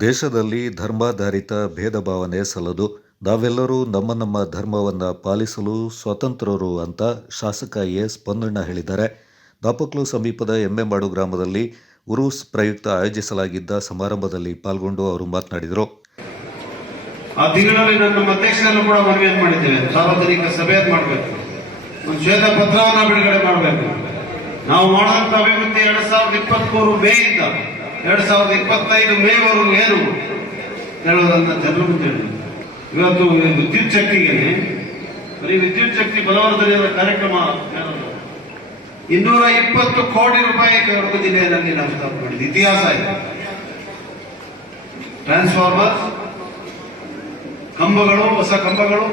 ದೇಶದಲ್ಲಿ ಧರ್ಮಾಧಾರಿತ ಭೇದ ಭಾವನೆ ಸಲ್ಲದು, ನಾವೆಲ್ಲರೂ ನಮ್ಮ ನಮ್ಮ ಧರ್ಮವನ್ನು ಪಾಲಿಸಲು ಸ್ವತಂತ್ರರು ಅಂತ ಶಾಸಕ ಎಸ್ ಪೊನ್ನಣ್ಣ ಹೇಳಿದ್ದಾರೆ. ದಾಪಕ್ಲು ಸಮೀಪದ ಎಮ್ಮೆಮಾಡು ಗ್ರಾಮದಲ್ಲಿ ಉರೂಸ್ ಪ್ರಯುಕ್ತ ಆಯೋಜಿಸಲಾಗಿದ್ದ ಸಮಾರಂಭದಲ್ಲಿ ಪಾಲ್ಗೊಂಡು ಅವರು ಮಾತನಾಡಿದರು. ಆ ದಿನಗಳಲ್ಲಿ ನಮ್ಮ ಅಧ್ಯಕ್ಷರಲ್ಲೂ ಕೂಡ ಮನವಿಯನ್ನು ಮಾಡಿದ್ದೇವೆ. ಸಾರ್ವಜನಿಕ ಸಭೆಯನ್ನು ಮಾಡಬೇಕು. ಒಂದು ಶ್ವೇತ ಪತ್ರವನ್ನು ಬಿಡುಗಡೆ ಮಾಡಬೇಕು. ನಾವು ಮಾಡುವಂತ ಅಭಿವೃದ್ಧಿ ಎರಡ್ ಸಾವಿರದ ಇಪ್ಪತ್ಮೂರು ಮೇಯಿಂದ ಎರಡ್ ಸಾವಿರದ ಇಪ್ಪತ್ತೈದು ಮೇವರೆಗೂ ಏನು? ಹೇಳೋದಂತ ಜನರು ಇವತ್ತು ವಿದ್ಯುತ್ ಶಕ್ತಿಗೆ, ಬರೀ ವಿದ್ಯುತ್ ಶಕ್ತಿ ಬಲವರ್ಧನೆ ಕಾರ್ಯಕ್ರಮ. ಇನ್ನೂರ ಇಪ್ಪತ್ತು ಕೋಟಿ ರೂಪಾಯಿ ಕೊಡಗು ಜಿಲ್ಲೆಯಲ್ಲಿ ನಾವು ಸ್ಥಾಪನೆ ಇತಿಹಾಸ ಇದೆ. ಟ್ರಾನ್ಸ್ಫಾರ್ಮರ್ ಕಂಬಗಳು, ಹೊಸ ಕಂಬಗಳು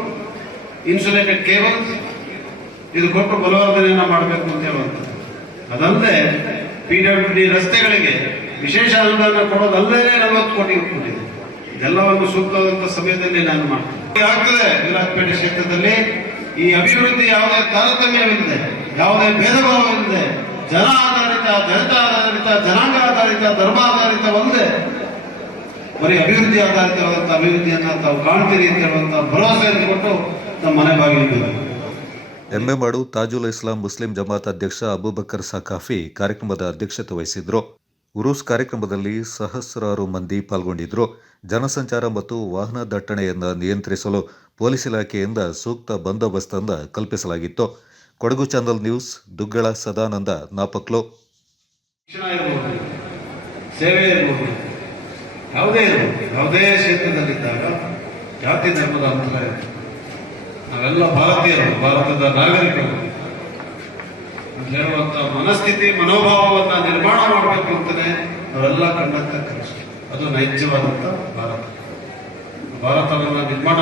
ಇನ್ಸುಲೇಟೆಡ್ ಕೇಬಲ್ಸ್ ಇದು ಕೊಟ್ಟು ಬಲವರ್ಧನೆಯನ್ನ ಮಾಡಬೇಕು ಅಂತ ಹೇಳುವಂಥದ್ದು. ಅದಲ್ಲದೆ ಪಿ ಡಬ್ಲ್ಯೂ ರಸ್ತೆಗಳಿಗೆ ವಿಶೇಷ ಅನುದಾನ ಕೊಡೋದಲ್ಲೇ ನಲವತ್ತು ಕೋಟಿ ಕೊಟ್ಟಿದೆ ಇದೆಲ್ಲವನ್ನು ಸೂಕ್ತವಾದಂತಹ ಸಮಯದಲ್ಲಿ ನಾನು ಮಾಡ್ತೀನಿ. ಆಗ್ತದೆ ವಿರಾಜಪೇಟೆ ಕ್ಷೇತ್ರದಲ್ಲಿ. ಈ ಅಭಿವೃದ್ಧಿ ಯಾವುದೇ ತಾರತಮ್ಯವಿಲ್ಲದೆ, ಯಾವುದೇ ಭೇದ ಭಾವವಿಲ್ಲದೆ ಜನ ಆಧಾರಿತ, ದಲಿತ ಆಧಾರಿತ, ಜನಾಂಗ ಆಧಾರಿತ, ಧರ್ಮ ಆಧಾರಿತವಲ್ಲದೆ ಬರೀ ಅಭಿವೃದ್ಧಿ ಆಧಾರಿತವಾದಂತಹ ಅಭಿವೃದ್ಧಿಯನ್ನ ತಾವು ಕಾಣ್ತೀರಿ ಅಂತ ಹೇಳುವಂತಹ ಭರವಸೆಯನ್ನು ಕೊಟ್ಟು ನಮ್ಮ ಮನೆ ಬಾಗಿಲಿದ್ದೇವೆ ಎಮ್ಮೆಮಾಡು ತಾಜುಲ್ ಇಸ್ಲಾಂ ಮುಸ್ಲಿಂ ಜಮಾತ್ ಅಧ್ಯಕ್ಷ ಅಬೂಬಕರ್ ಸಖಾಫಿ ಕಾರ್ಯಕ್ರಮದ ಅಧ್ಯಕ್ಷತೆ ವಹಿಸಿದ್ರು. ಉರೂಸ್ ಕಾರ್ಯಕ್ರಮದಲ್ಲಿ ಸಹಸ್ರಾರು ಮಂದಿ ಪಾಲ್ಗೊಂಡಿದ್ದರು. ಜನಸಂಚಾರ ಮತ್ತು ವಾಹನ ದಟ್ಟಣೆಯನ್ನು ನಿಯಂತ್ರಿಸಲು ಪೊಲೀಸ್ ಇಲಾಖೆಯಿಂದ ಸೂಕ್ತ ಬಂದೋಬಸ್ತನ್ನು ಕಲ್ಪಿಸಲಾಗಿತ್ತು. Kodagu channel news, Duggala Sadananda, Napoklu. ಸೇವೆ ಯಾವುದೇ ಜಾತಿ, ಧರ್ಮದ ಅಂತರ ನಾವೆಲ್ಲ ಭಾರತೀಯರು, ಭಾರತದ ನಾಗರಿಕರು. ಅಂತ ಹೇಳುವಂತ ಮನಸ್ಥಿತಿ ಮನೋಭಾವವನ್ನ ನಿರ್ಮಾಣ ಮಾಡಬೇಕು ಅಂತಾನೆ ನಾವೆಲ್ಲ ಕಂಡಂತ ಕನಸು ಅದು ನೈಜವಾದಂತ ಭಾರತ. ಭಾರತವನ್ನ ನಿರ್ಮಾಣ